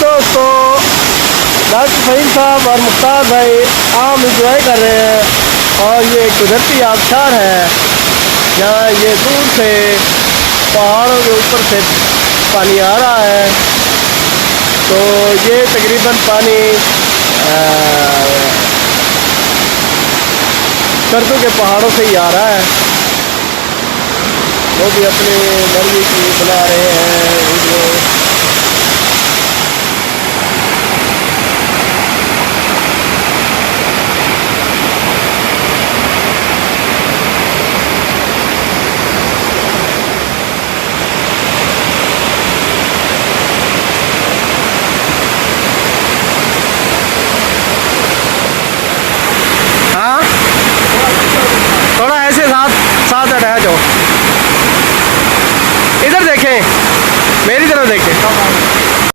दोस्तों, डॉक्टर फहीम साहब और मुख्तार भाई आम इंजॉय कर रहे हैं। और ये कुदरती आबशार है जहाँ ये दूर से पहाड़ों के ऊपर से पानी आ रहा है। तो ये तकरीबन पानी सर्दों के पहाड़ों से ही आ रहा है। वो भी अपनी मर्जी की बना रहे हैं वीडियो। हाँ, थोड़ा ऐसे साथ साथ अटैच हो। इधर देखें, मेरी तरफ देखें।